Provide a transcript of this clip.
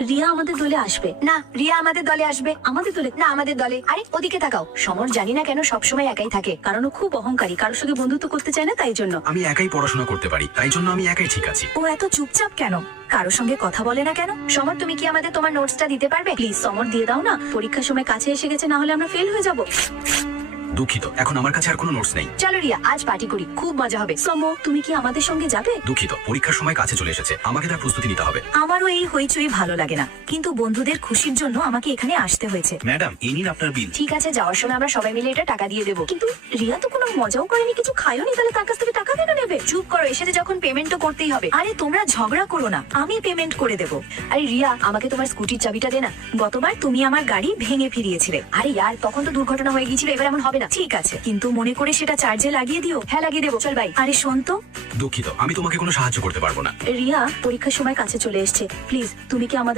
রিয়া আমাদের দলে আসবে। না, রিয়া আমাদের দলে আসবে। আমাদের দলে না, আমাদের দলে। আরে ওদিকে তাকাও, সমর জানি না কেন সবসময় একাই থাকে। কারণ ও খুব অহংকারী, কারোর সঙ্গে বন্ধুত্ব করতে চায় না, তাই জন্য। আমি একাই পড়াশোনা করতে পারি, তাই জন্য আমি একাই ঠিক আছি। ও এত চুপচাপ কেন? কারোর সঙ্গে কথা বলে না কেন? সমর, তুমি কি আমাদের তোমার নোটসটা দিতে পারবে? প্লিজ সমর দিয়ে দাও না, পরীক্ষার সময় কাছে এসে গেছে, না হলে আমরা ফেল হয়ে যাব। দুঃখিত, এখন আমার কাছে আর কোনো নোটস নেই। চলো রিয়া, আজ পার্টি করি, খুব মজা হবে। সমর, তুমি কি আমাদের সঙ্গে যাবে? দুঃখিত, পরীক্ষার সময় কাছে চলে এসেছে, আমাকে তার প্রস্তুতি নিতে হবে। আমারও এই হইচই ভালো লাগে না, কিন্তু বন্ধুদের খুশির জন্য আমাকে এখানে আসতে হয়েছে। ম্যাডাম, এই নিন আপনার বিল। ঠিক আছে, যাওয়ার সময় আমরা সবাই মিলে এটা টাকা দিয়ে দেবো। কিন্তু রিয়া তো কোনো মজাও করেনি, কিছু খায়ও নি, তাহলে তার কাছ থেকে টাকা কেন নেবে? চুপ করো, এসেছে যখন পেমেন্টও করতেই হবে। আরে তোমরা ঝগড়া করো না, আমি পেমেন্ট করে দেব। আরে রিয়া, আমাকে তোমার স্কুটির চাবিটা দে না। গতবার তুমি আমার গাড়ি ভেঙে ফিরিয়েছিলে। আরে ইয়ার, তখন তো দুর্ঘটনা হয়ে গিয়েছিল, এবার এমন হবে না। ঠিক আছে, কিন্তু মনে করে সেটা চার্জে লাগিয়ে দিও। হ্যাঁ, লাগিয়ে দেবো, চল বাই। আরে শোন তো, দুঃখিত, আমি তোমাকে কোনো সাহায্য করতে পারবো না। রিয়া পরীক্ষার সময় কাছে চলে এসছে, প্লিজ তুমি কি আমাদের